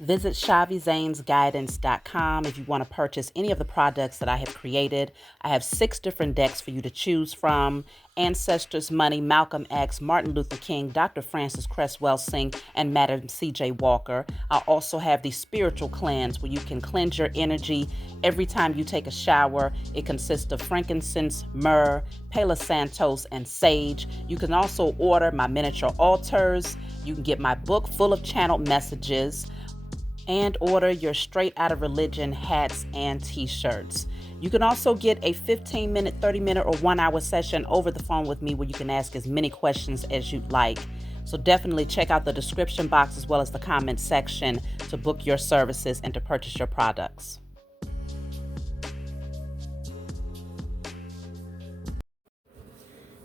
Visit ShaviZanesGuidance.com if you want to purchase any of the products that I have created. I have 6 different decks for you to choose from: Ancestors Money, Malcolm X, Martin Luther King, Dr. Francis Cresswell Singh, and Madam C.J. Walker. I also have the Spiritual Cleanse, where you can cleanse your energy every time you take a shower. It consists of frankincense, myrrh, Palo Santos, and sage. You can also order my miniature altars. You can get my book full of channeled messages, and order your Straight Outta Religion hats and t-shirts. You can also get a 15-minute, 30-minute, or 1-hour session over the phone with me where you can ask as many questions as you'd like. So definitely check out the description box as well as the comment section to book your services and to purchase your products.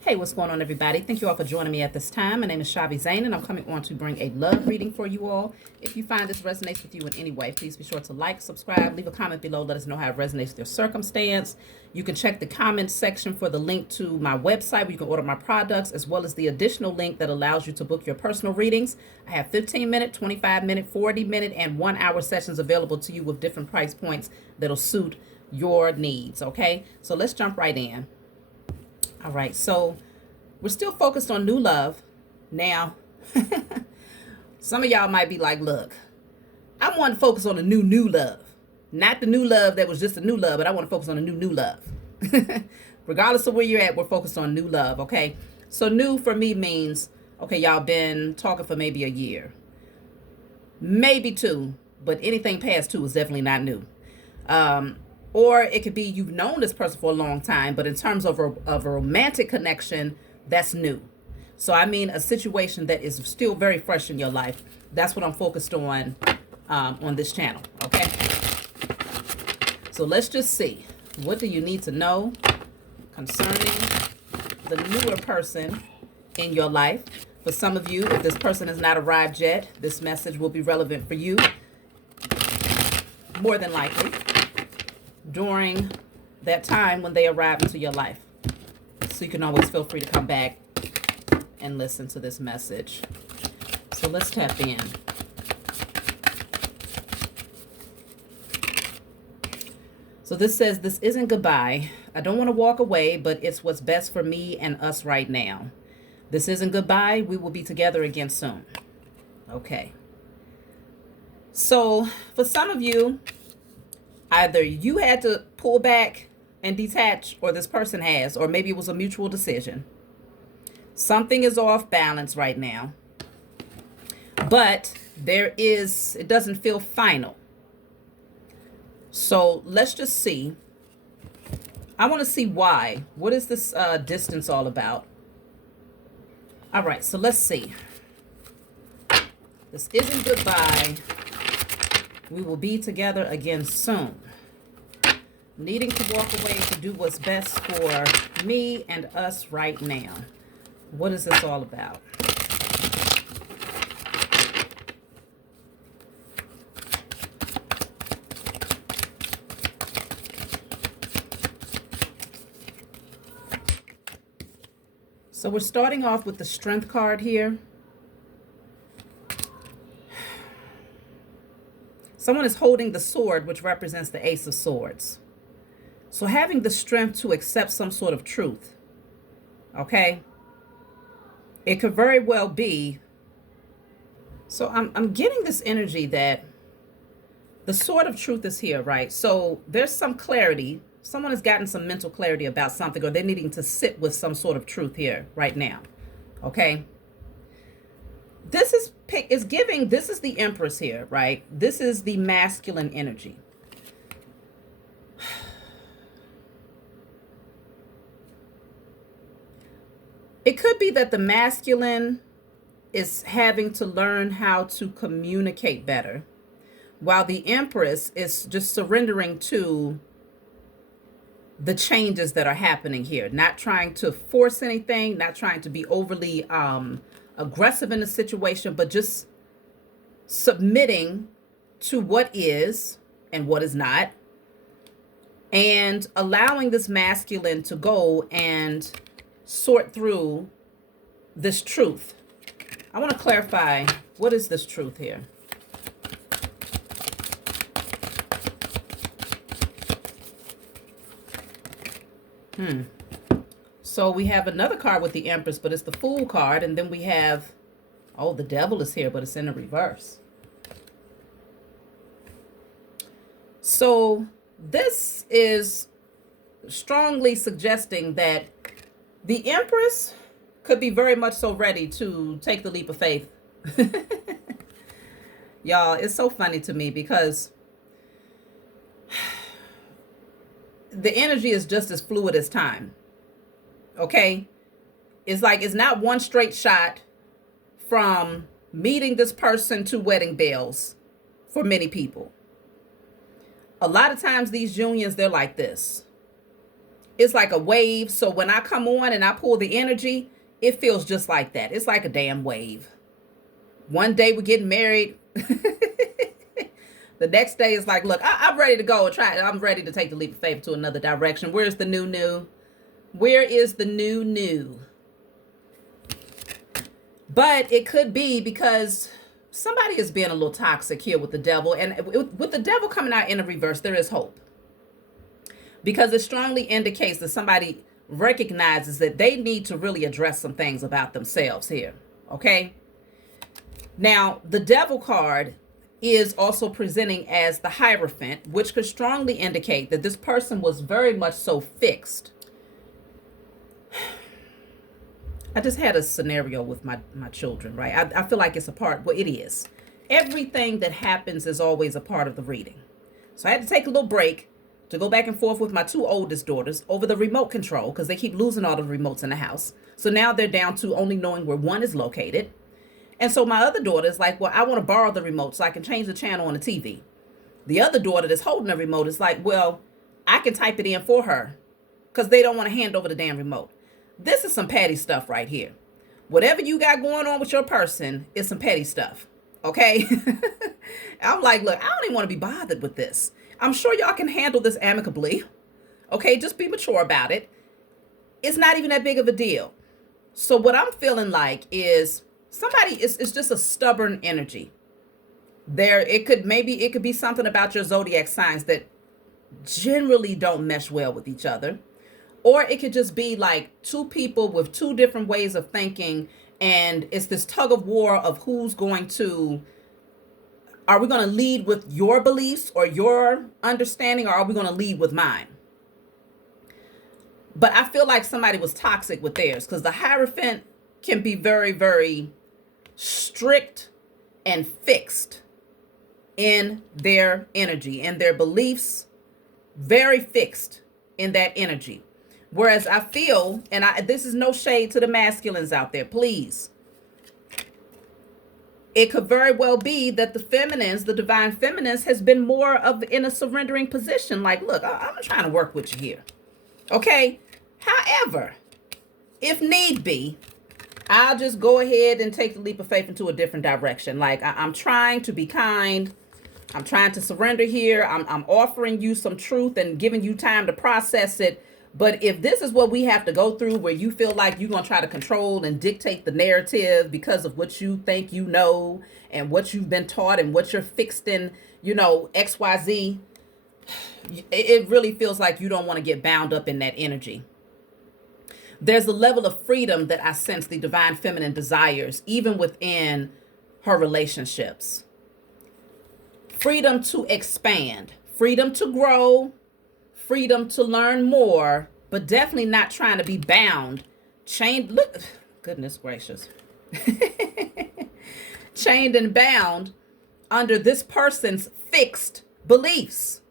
Hey, what's going on, everybody? Thank you all for joining me at this time. My name is Shavi Zane, and I'm coming on to bring a love reading for you all. If you find this resonates with you in any way, please be sure to like, subscribe, leave a comment below. Let us know how it resonates with your circumstance. You can check the comments section for the link to my website where you can order my products, as well as the additional link that allows you to book your personal readings. I have 15-minute, 25-minute, 40-minute, and 1-hour sessions available to you with different price points that'll suit your needs, okay? So let's jump right in. All right, so we're still focused on new love. Now, some of y'all might be like, look, I want to focus on the new love. Not the new love that was just a new love, but I want to focus on the new love. Regardless of where you're at, we're focused on new love, okay? So new for me means, okay, y'all been talking for maybe a year. Maybe 2, but anything past 2 is definitely not new. Or it could be you've known this person for a long time, but in terms of a romantic connection, that's new. So I mean a situation that is still very fresh in your life. That's what I'm focused on this channel, okay? So let's just see. What do you need to know concerning the newer person in your life? For some of you, if this person has not arrived yet, this message will be relevant for you, more than likely, during that time when they arrive into your life. So you can always feel free to come back and listen to this message. So let's tap in. So this says, this isn't goodbye. I don't want to walk away, but it's what's best for me and us right now. This isn't goodbye. We will be together again soon. Okay. So for some of you, either you had to pull back and detach, or this person has, or maybe it was a mutual decision. Something is off balance right now, but it doesn't feel final. So let's just see. I want to see why. What is this distance all about? All right, so let's see. This isn't goodbye. We will be together again soon. Needing to walk away to do what's best for me and us right now. What is this all about? So we're starting off with the Strength card here. Someone is holding the sword, which represents the Ace of Swords. So having the strength to accept some sort of truth, okay? It could very well be. So I'm getting this energy that the sword of truth is here, right? So there's some clarity. Someone has gotten some mental clarity about something, or they're needing to sit with some sort of truth here right now, okay? This is the Empress here, right? This is the masculine energy. It could be that the masculine is having to learn how to communicate better, while the Empress is just surrendering to the changes that are happening here, not trying to force anything, not trying to be overly aggressive in the situation, but just submitting to what is and what is not, and allowing this masculine to go and sort through this truth. I want to clarify, what is this truth here? So we have another card with the Empress, but it's the Fool card. And then we have, oh, the Devil is here, but it's in the reverse. So this is strongly suggesting that the Empress could be very much so ready to take the leap of faith. Y'all, it's so funny to me because the energy is just as fluid as time. Okay? It's like it's not one straight shot from meeting this person to wedding bells for many people. A lot of times these unions, they're like this. It's like a wave. So when I come on and I pull the energy, it feels just like that. It's like a damn wave. One day we're getting married. The next day is like, look, I'm ready to go and try. I'm ready to take the leap of faith to another direction. Where's the new? Where is the new? But it could be because somebody is being a little toxic here with the Devil. And with the Devil coming out in the reverse, there is hope. Because it strongly indicates that somebody recognizes that they need to really address some things about themselves here. Okay? Now, the Devil card is also presenting as the Hierophant, which could strongly indicate that this person was very much so fixed. I just had a scenario with my children, right? I feel like it's a part, well, it is. Everything that happens is always a part of the reading. So I had to take a little break to go back and forth with my two oldest daughters over the remote control because they keep losing all the remotes in the house. So now they're down to only knowing where one is located. And so my other daughter is like, well, I want to borrow the remote so I can change the channel on the TV. The other daughter that's holding the remote is like, well, I can type it in for her because they don't want to hand over the damn remote. This is some petty stuff right here. Whatever you got going on with your person is some petty stuff. Okay? I'm like, look, I don't even want to be bothered with this. I'm sure y'all can handle this amicably. Okay? Just be mature about it. It's not even that big of a deal. So what I'm feeling like is somebody is just a stubborn energy. It could be something about your zodiac signs that generally don't mesh well with each other. Or it could just be like two people with two different ways of thinking. And it's this tug of war of who's going to, are we going to lead with your beliefs or your understanding, or are we going to lead with mine? But I feel like somebody was toxic with theirs because the Hierophant can be very, very strict and fixed in their energy and their beliefs, very fixed in that energy. Whereas I feel, and this is no shade to the masculines out there, please. It could very well be that the feminines, the divine feminines, has been more of in a surrendering position. Like, look, I'm trying to work with you here. Okay? However, if need be, I'll just go ahead and take the leap of faith into a different direction. Like, I'm trying to be kind. I'm trying to surrender here. I'm offering you some truth and giving you time to process it. But if this is what we have to go through, where you feel like you're going to try to control and dictate the narrative because of what you think you know and what you've been taught and what you're fixed in, XYZ, it really feels like you don't want to get bound up in that energy. There's a level of freedom that I sense the divine feminine desires, even within her relationships. Freedom to expand, freedom to grow, freedom to learn more, but definitely not trying to be bound, chained. Look, goodness gracious. Chained and bound under this person's fixed beliefs.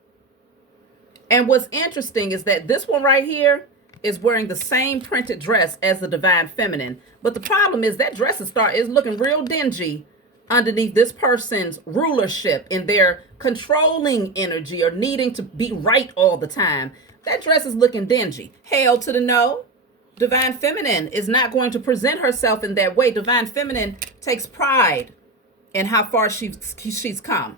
And what's interesting is that this one right here is wearing the same printed dress as the divine feminine. But the problem is that dress is looking real dingy underneath this person's rulership in their controlling energy or needing to be right all the time. That dress is looking dingy. Hell to the no. Divine feminine is not going to present herself in that way. Divine feminine takes pride in how far she's come.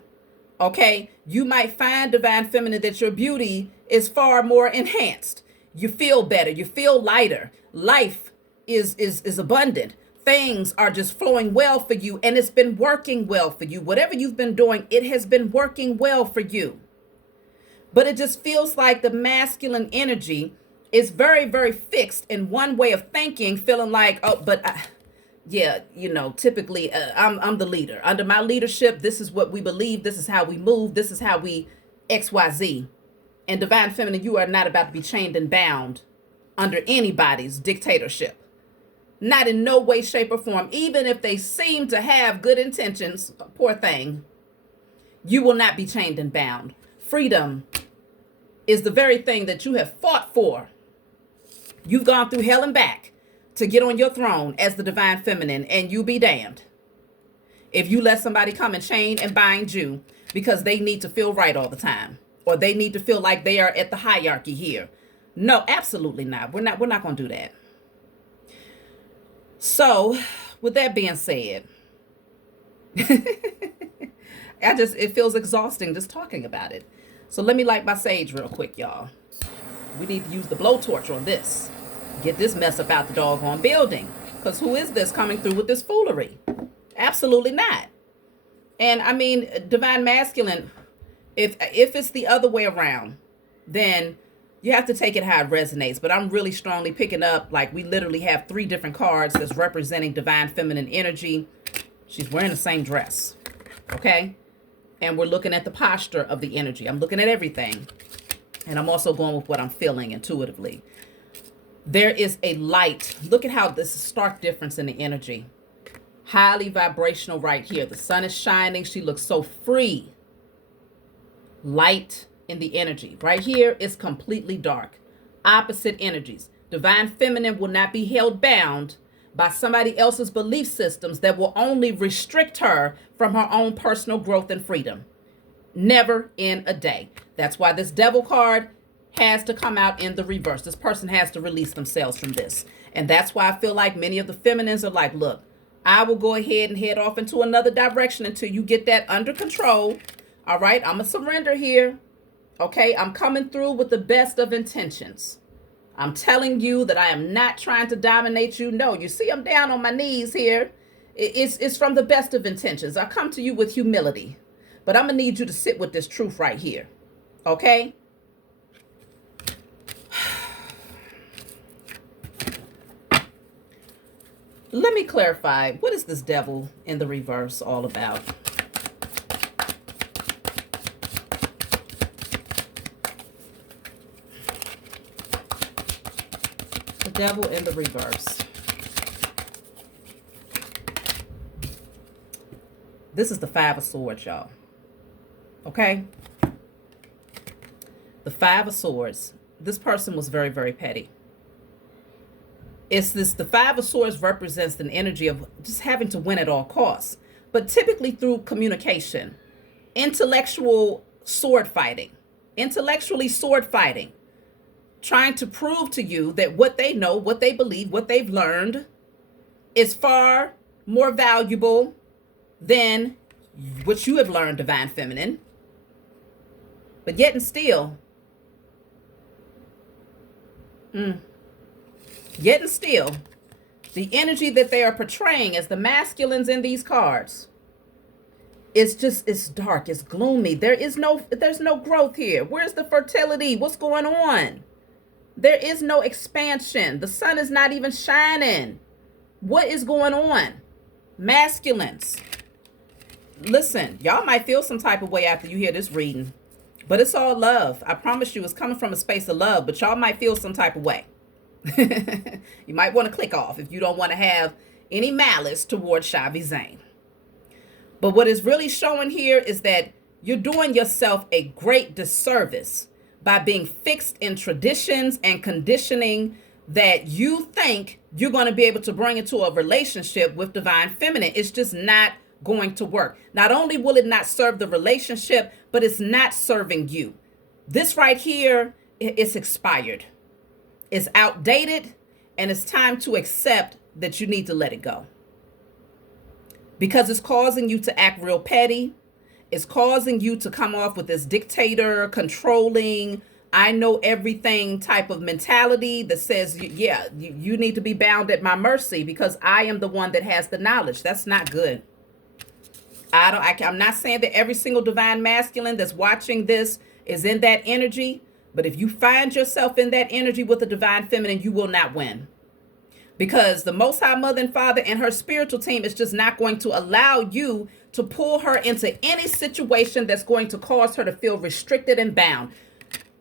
Okay? You might find, divine feminine, that your beauty is far more enhanced. You feel better. You feel lighter. Life is abundant. Things are just flowing well for you, and it's been working well for you. Whatever you've been doing, it has been working well for you. But it just feels like the masculine energy is very, very fixed in one way of thinking, feeling like, oh, but yeah, typically I'm the leader. Under my leadership, this is what we believe. This is how we move. This is how we XYZ. And divine feminine, you are not about to be chained and bound under anybody's dictatorship. Not in no way, shape, or form. Even if they seem to have good intentions, poor thing, you will not be chained and bound. Freedom is the very thing that you have fought for. You've gone through hell and back to get on your throne as the divine feminine, and you be damned if you let somebody come and chain and bind you because they need to feel right all the time, or they need to feel like they are at the hierarchy here. No, absolutely not. We're not going to do that. So, with that being said, it feels exhausting just talking about it. So let me light my sage real quick, y'all. We need to use the blowtorch on this. Get this mess up out the doggone building. Because who is this coming through with this foolery? Absolutely not. And I mean, divine masculine, if it's the other way around, then you have to take it how it resonates. But I'm really strongly picking up, like, we literally have 3 different cards that's representing divine feminine energy. She's wearing the same dress. Okay? And we're looking at the posture of the energy. I'm looking at everything. And I'm also going with what I'm feeling intuitively. There is a light. Look at how this is a stark difference in the energy. Highly vibrational right here. The sun is shining. She looks so free. Light in the energy. Right here is completely dark. Opposite energies. Divine feminine will not be held bound by somebody else's belief systems that will only restrict her from her own personal growth and freedom. Never in a day. That's why this devil card has to come out in the reverse. This person has to release themselves from this. And that's why I feel like many of the feminines are like, look, I will go ahead and head off into another direction until you get that under control. All right, I'm going to surrender here. Okay, I'm coming through with the best of intentions. I'm telling you that I am not trying to dominate you. No, you see I'm down on my knees here. It's from the best of intentions. I come to you with humility. But I'm going to need you to sit with this truth right here. Okay? Let me clarify. What is this devil in the reverse all about? The devil in the reverse. This is the 5 of Swords, y'all. Okay? The 5 of Swords. This person was very, very petty. The 5 of Swords represents an energy of just having to win at all costs. But typically through communication. Intellectual sword fighting. Intellectually sword fighting. Trying to prove to you that what they know, what they believe, what they've learned is far more valuable than what you have learned, divine feminine. But yet and still, yet and still, the energy that they are portraying as the masculines in these cards is just, it's dark, it's gloomy. There's no growth here. Where's the fertility? What's going on? There is no expansion. The sun is not even shining. What is going on? Masculines. Listen, y'all might feel some type of way after you hear this reading, but it's all love. I promise you it's coming from a space of love, but y'all might feel some type of way. You might want to click off if you don't want to have any malice towards Shavi Zane. But what is really showing here is that you're doing yourself a great disservice by being fixed in traditions and conditioning that you think you're going to be able to bring into a relationship with divine feminine. It's just not going to work. Not only will it not serve the relationship, but it's not serving you. This right here, it's expired. It's outdated, and it's time to accept that you need to let it go. Because it's causing you to act real petty. It's causing you to come off with this dictator, controlling, I know everything type of mentality that says, yeah, you need to be bound at my mercy because I am the one that has the knowledge. That's not good. I'm not saying that every single divine masculine that's watching this is in that energy, But if you find yourself in that energy with the divine feminine, you will not win. Because the Most High Mother and Father and her spiritual team is just not going to allow you to pull her into any situation that's going to cause her to feel restricted and bound.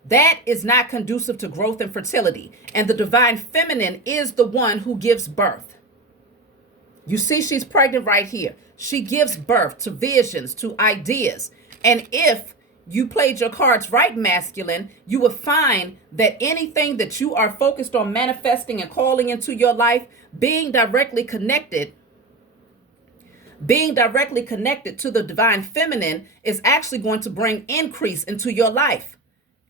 That is not conducive to growth and fertility. And the divine feminine is the one who gives birth. You see, she's pregnant right here. She gives birth to visions, to ideas. And if you played your cards right, masculine, you will find that anything that you are focused on manifesting and calling into your life, being directly connected to the divine feminine is actually going to bring increase into your life.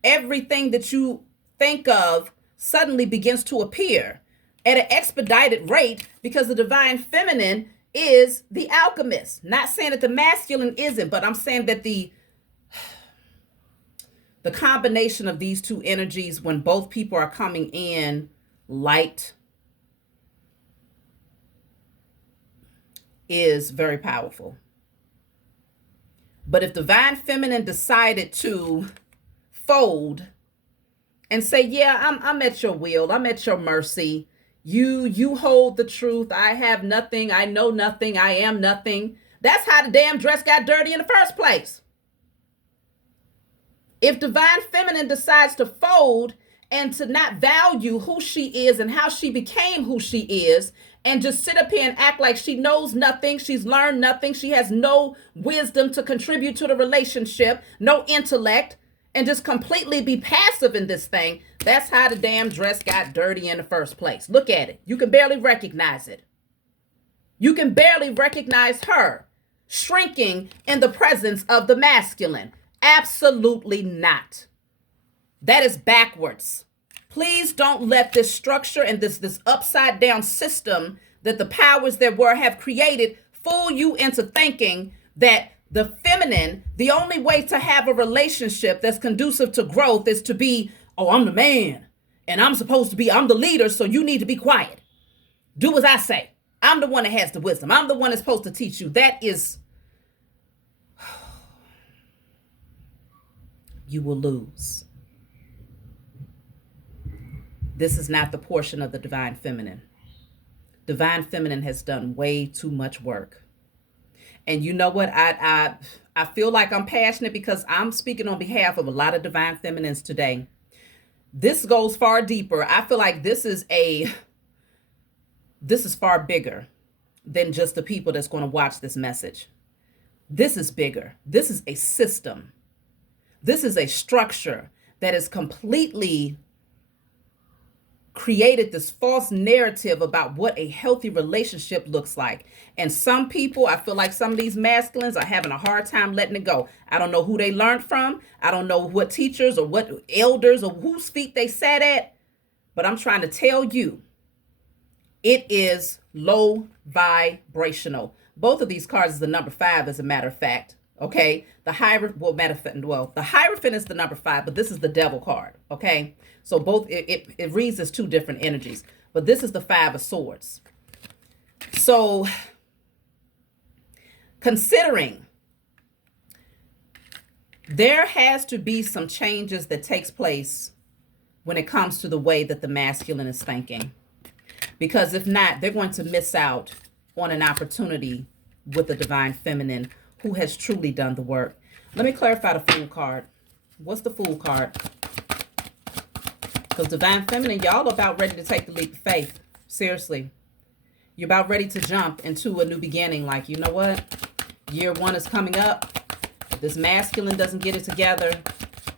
Everything that you think of suddenly begins to appear at an expedited rate because the divine feminine is the alchemist. Not saying that the masculine isn't, but I'm saying that the combination of these two energies, when both people are coming in light, is very powerful. But if divine feminine decided to fold and say, yeah, I'm at your will, I'm at your mercy, you hold the truth, I have nothing, I know nothing, I am nothing, that's how the damn dress got dirty in the first place. If divine feminine decides to fold and to not value who she is and how she became who she is, and just sit up here and act like she knows nothing, she's learned nothing, she has no wisdom to contribute to the relationship, no intellect, and just completely be passive in this thing, that's how the damn dress got dirty in the first place. Look at it. You can barely recognize it. You can barely recognize her shrinking in the presence of the masculine. Absolutely not. That is backwards. Please don't let this structure and this upside down system that the powers that were have created fool you into thinking that the feminine, the only way to have a relationship that's conducive to growth is to be, oh, I'm the man and I'm the leader, so you need to be quiet. Do as I say. I'm the one that has the wisdom. I'm the one that's supposed to teach you. That is, you will lose. This is not the portion of the divine feminine. Divine feminine has done way too much work. And you know what? I feel like I'm passionate because I'm speaking on behalf of a lot of divine feminines today. This goes far deeper. I feel like this is far bigger than just the people that's going to watch this message. This is bigger. This is a system. This is a structure that is completely created this false narrative about what a healthy relationship looks like. And some people, I feel like some of these masculines are having a hard time letting it go. I don't know who they learned from. I don't know what teachers or what elders or whose feet they sat at. But I'm trying to tell you, it is low vibrational. Both of these cards is the number 5, as a matter of fact. Okay, the Hierophant is the number 5, but this is the devil card. Okay, so both it reads as two different energies, but this is the 5 of Swords. So considering there has to be some changes that takes place when it comes to the way that the masculine is thinking, because if not, they're going to miss out on an opportunity with the divine feminine who has truly done the work. Let me clarify the Fool card. What's the Fool card? Because divine feminine, y'all about ready to take the leap of faith. Seriously. You're about ready to jump into a new beginning. Like, you know what? Year 1 is coming up. If this masculine doesn't get it together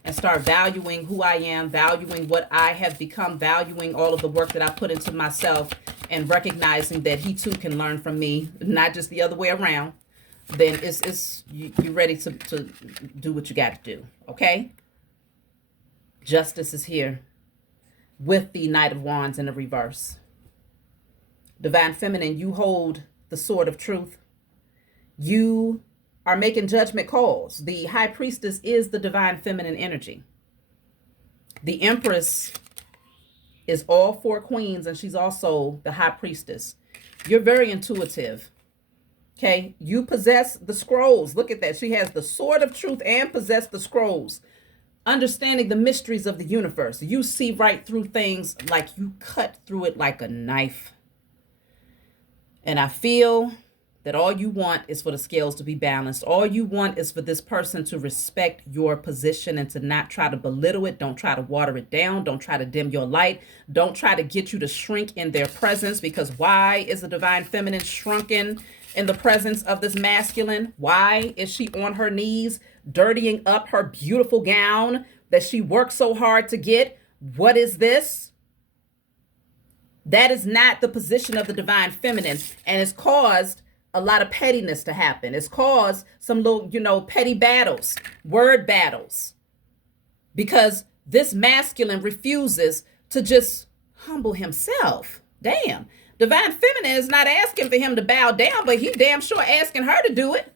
and start valuing who I am, valuing what I have become, valuing all of the work that I put into myself, and recognizing that he too can learn from me, not just the other way around, then you're ready to do what you got to do. Okay? Justice is here with the Knight of Wands in the reverse. Divine feminine, you hold the sword of truth. You are making judgment calls. The High Priestess is the divine feminine energy. The Empress is all 4 queens, and she's also the High Priestess. You're very intuitive. Okay, you possess the scrolls. Look at that. She has the sword of truth and possess the scrolls. understanding the mysteries of the universe. You see right through things, like you cut through it like a knife. And I feel that all you want is for the scales to be balanced. All you want is for this person to respect your position and to not try to belittle it. Don't try to water it down. Don't try to dim your light. Don't try to get you to shrink in their presence, because why is the divine feminine shrunken in the presence of this masculine? Why is she on her knees, dirtying up her beautiful gown that she worked so hard to get? What is this? That is not the position of the divine feminine, and it's caused a lot of pettiness to happen. It's caused some little, petty battles, word battles, because this masculine refuses to just humble himself. Damn. Divine feminine is not asking for him to bow down, but he damn sure asking her to do it.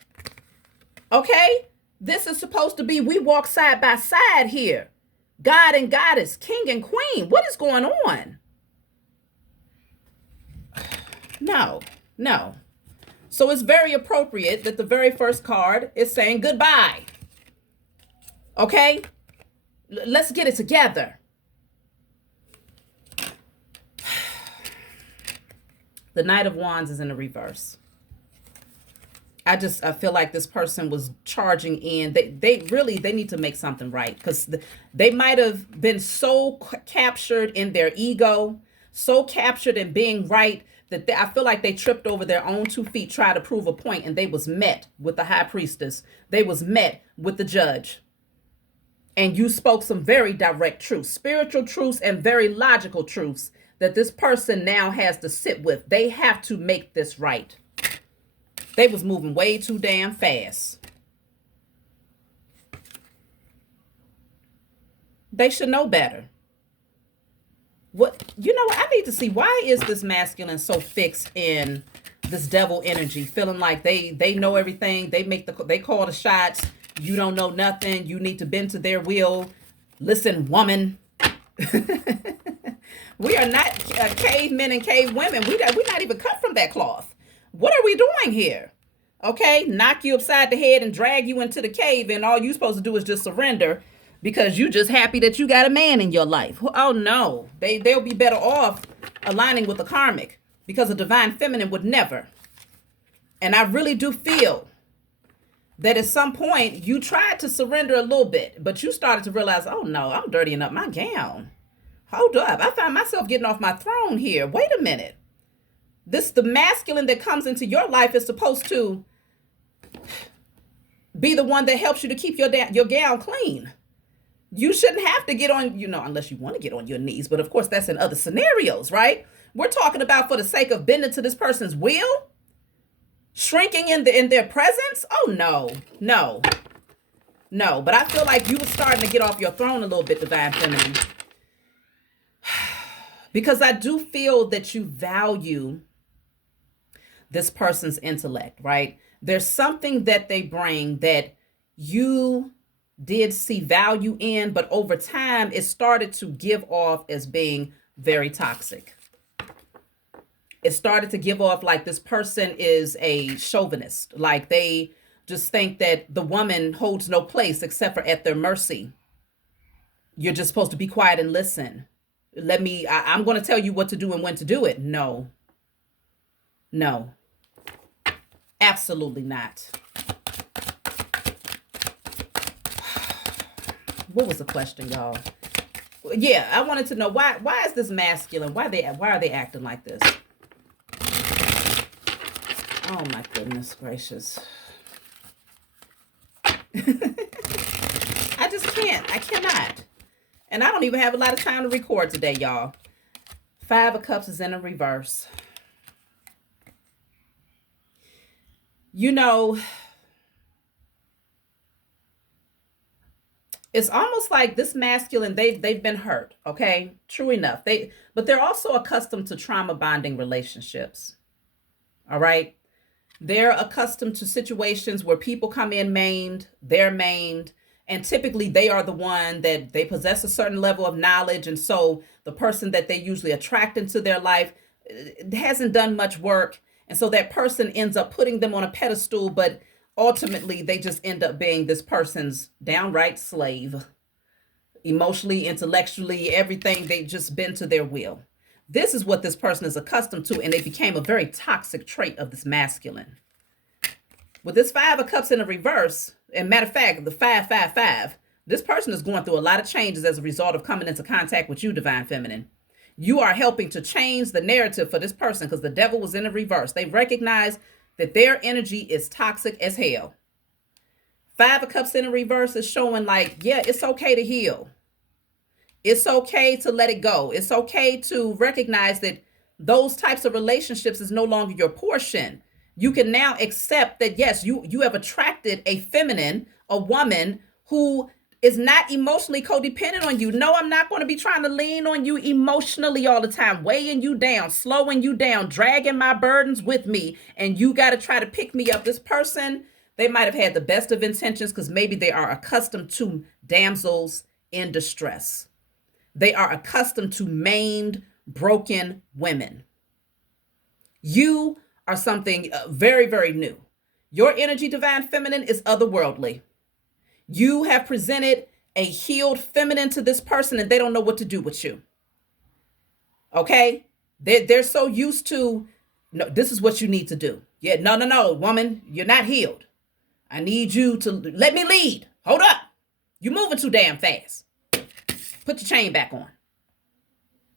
Okay? This is supposed to be, we walk side by side here. God and goddess, king and queen. What is going on? No. So it's very appropriate that the very first card is saying goodbye. Okay? Let's get it together. The Knight of Wands is in the reverse. I feel like this person was charging in. They need to make something right, because they might have been so captured in their ego, so captured in being right, that I feel like they tripped over their own 2 feet, tried to prove a point, and they was met with the high priestess. They was met with the judge. And you spoke some very direct truths, spiritual truths, and very logical truths that this person now has to sit with. They have to make this right. They was moving way too damn fast. They should know better. I need to see, why is this masculine so fixed in this devil energy, feeling like they know everything, they call the shots, you don't know nothing, you need to bend to their will. Listen, woman. We are not cavemen and cave women. We're not even cut from that cloth. What are we doing here? Okay, knock you upside the head and drag you into the cave, and all you're supposed to do is just surrender, because you just happy that you got a man in your life. Oh no, they'll be better off aligning with the karmic, because a divine feminine would never. And I really do feel that at some point you tried to surrender a little bit, but you started to realize, oh no, I'm dirtying up my gown. Hold up, I find myself getting off my throne here. Wait a minute. The masculine that comes into your life is supposed to be the one that helps you to keep your gown clean. You shouldn't have to get on, unless you want to get on your knees. But of course, that's in other scenarios, right? We're talking about for the sake of bending to this person's will, shrinking in their presence. Oh, no. But I feel like you were starting to get off your throne a little bit, divine feminine. Because I do feel that you value this person's intellect, right? There's something that they bring that you did see value in, but over time it started to give off as being very toxic. It started to give off like this person is a chauvinist, like they just think that the woman holds no place except for at their mercy. You're just supposed to be quiet and listen. I'm going to tell you what to do and when to do it. No, absolutely not. What was the question, y'all? Yeah, I wanted to know why is this masculine? Why are they acting like this? Oh my goodness gracious. I just can't. I cannot. And I don't even have a lot of time to record today, y'all. 5 of Cups is in a reverse. It's almost like this masculine, they've been hurt, okay? True enough. But they're also accustomed to trauma bonding relationships. All right? They're accustomed to situations where people come in maimed, they're maimed, and typically they are the one that they possess a certain level of knowledge, and so the person that they usually attract into their life hasn't done much work, and so that person ends up putting them on a pedestal, but ultimately they just end up being this person's downright slave. emotionally, intellectually, everything. They just bend to their will. This is what this person is accustomed to, and it became a very toxic trait of this masculine. With this 5 of Cups in the reverse, and matter of fact, the 555, this person is going through a lot of changes as a result of coming into contact with you, Divine Feminine. You are helping to change the narrative for this person because the devil was in the reverse. They recognize that their energy is toxic as hell. 5 of Cups in the reverse is showing like, yeah, it's okay to heal. It's okay to let it go. It's okay to recognize that those types of relationships is no longer your portion. You can now accept that, yes, you have attracted a feminine, a woman who is not emotionally codependent on you. No, I'm not going to be trying to lean on you emotionally all the time, weighing you down, slowing you down, dragging my burdens with me. And you got to try to pick me up. This person, they might have had the best of intentions because maybe they are accustomed to damsels in distress. They are accustomed to maimed, broken women. You are something very, very new. Your energy, Divine Feminine, is otherworldly. You have presented a healed feminine to this person and they don't know what to do with you. Okay? They're so used to, no, this is what you need to do. Yeah, no, woman, you're not healed. I need you to let me lead. Hold up. You're moving too damn fast. Put your chain back on.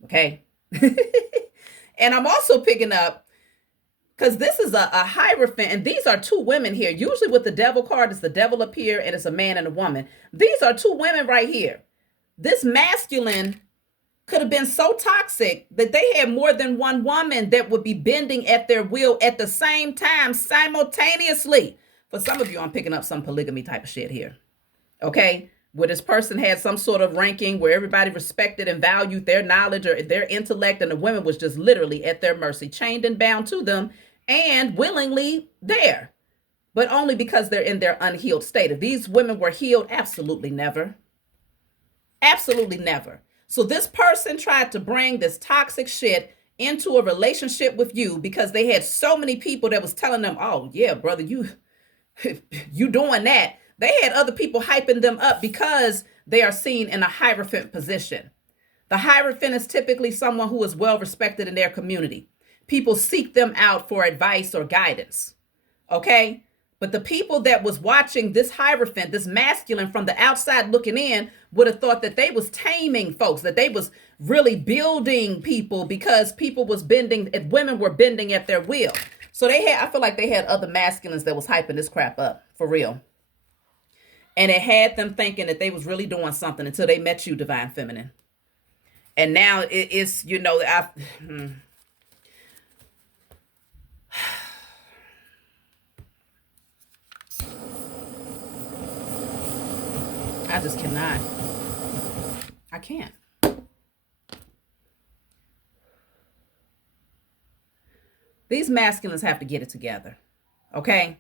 Okay? And I'm also picking up, because this is a Hierophant, and these are 2 women here. Usually with the devil card, it's the devil up here, and it's a man and a woman. These are 2 women right here. This masculine could have been so toxic that they had more than one woman that would be bending at their will at the same time, simultaneously. For some of you, I'm picking up some polygamy type of shit here. Okay? Where this person had some sort of ranking where everybody respected and valued their knowledge or their intellect, and the women was just literally at their mercy, chained and bound to them, and willingly there, but only because they're in their unhealed state. If these women were healed, absolutely never. Absolutely never. So this person tried to bring this toxic shit into a relationship with you because they had so many people that was telling them, oh yeah, brother, you doing that. They had other people hyping them up because they are seen in a Hierophant position. The Hierophant is typically someone who is well respected in their community. People seek them out for advice or guidance. Okay? But the people that was watching this Hierophant, this masculine from the outside looking in, would have thought that they was taming folks, that they was really building people because people was bending, and women were bending at their will. So I feel like they had other masculines that was hyping this crap up, for real. And it had them thinking that they was really doing something until they met you, Divine Feminine. And now it's, I just cannot. I can't. These masculines have to get it together. Okay?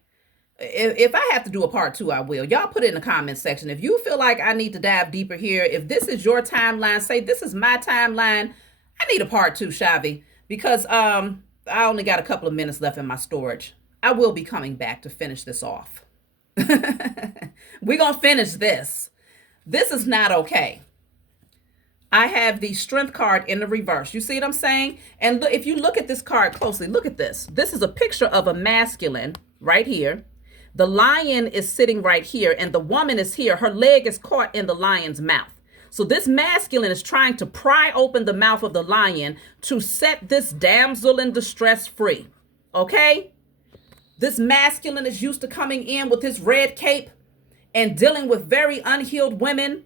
If I have to do a part 2, I will. Y'all put it in the comment section. If you feel like I need to dive deeper here, if this is your timeline, say this is my timeline, I need a part 2, Shavi, because I only got a couple of minutes left in my storage. I will be coming back to finish this off. We're going to finish this. This is not okay. I have the Strength card in the reverse. You see what I'm saying? And look, if you look at this card closely, look at this. This is a picture of a masculine right here. The lion is sitting right here and the woman is here. Her leg is caught in the lion's mouth. So this masculine is trying to pry open the mouth of the lion to set this damsel in distress free. Okay? This masculine is used to coming in with his red cape and dealing with very unhealed women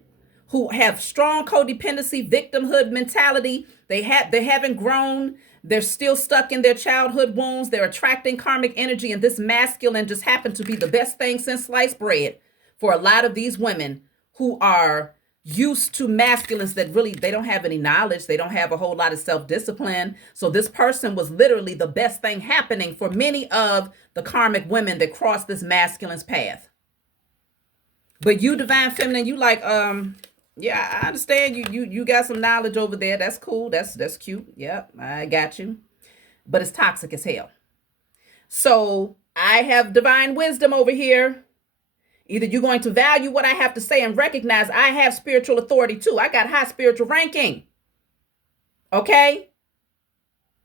who have strong codependency, victimhood mentality. They haven't grown. They're still stuck in their childhood wounds. They're attracting karmic energy. And this masculine just happened to be the best thing since sliced bread for a lot of these women who are used to masculines that really, they don't have any knowledge. They don't have a whole lot of self-discipline. So this person was literally the best thing happening for many of the karmic women that crossed this masculine's path. But you, Divine Feminine, you like, yeah, I understand you got some knowledge over there. That's cool. That's cute. Yep, I got you. But it's toxic as hell. So I have divine wisdom over here. Either you're going to value what I have to say and recognize I have spiritual authority too. I got high spiritual ranking. Okay?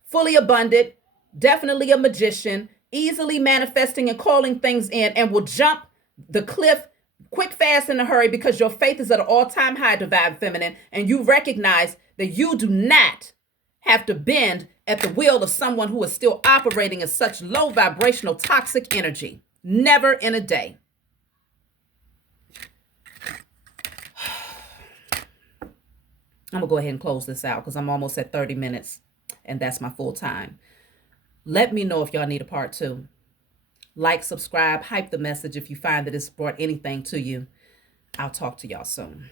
Fully abundant, definitely a magician, easily manifesting and calling things in, and will jump the cliff quick, fast, in a hurry because your faith is at an all-time high, divine feminine, and you recognize that you do not have to bend at the will of someone who is still operating in such low vibrational toxic energy. Never in a day. I'm going to go ahead and close this out because I'm almost at 30 minutes and that's my full time. Let me know if y'all need a part 2. Like, subscribe, hype the message if you find that it's brought anything to you. I'll talk to y'all soon.